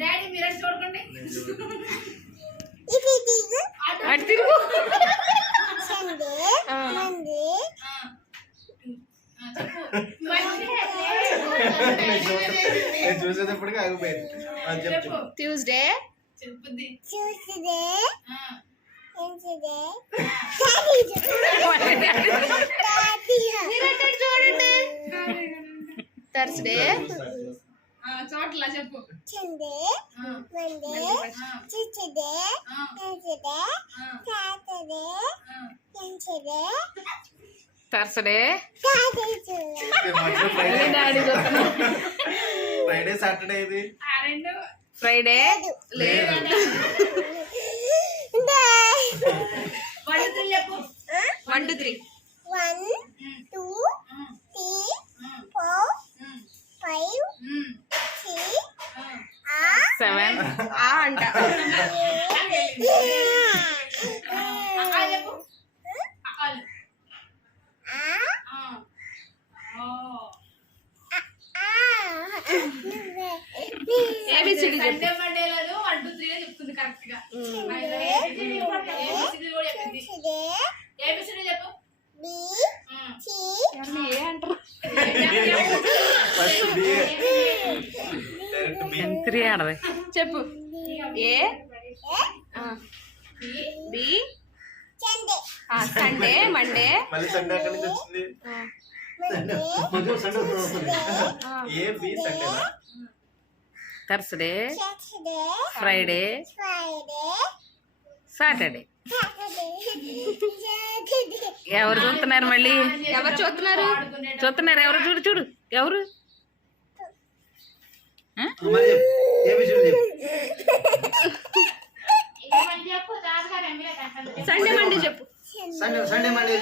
Daddy మీరు చూడండి అటు తిరుగు. చూసేటప్పటికి ఆగిపోయింది. ట్యూస్డే చెప్పుద్ది థర్స్డే చోట్ల చెప్పు థర్స్డే ఫ్రైడే సాటర్డే ఇది ఫ్రైడే లేదు. చెప్పు 1 2 3 7 ఆ అంట. చెప్పు ఏబిసిడి చెప్పు. సండే మండే లేదు 1 2 3 చెప్తుంది కరెక్ట్ గా. ఏబిసిడి కూడా చెప్పింది. ఏబిసిడి చెప్పు. ఏ అంటారు? ఫస్ట్ బి డైరెక్ట్ బి 3 ఆడది చెప్పు. ఏ బి సండే మండే మళ్ళీ సండే అక్కడి నుంచి వచ్చింది. A B Sunday Thursday Friday Saturday. ఎవరు చూస్తున్నారు మళ్ళీ? ఎవరు చూస్తున్నారు? చూస్తున్నారు ఎవరు? చూడు చూడు ఎవరు? సండే మండే చెప్పు. Sunday Monday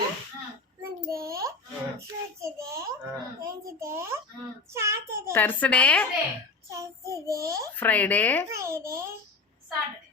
Thursday Friday Saturday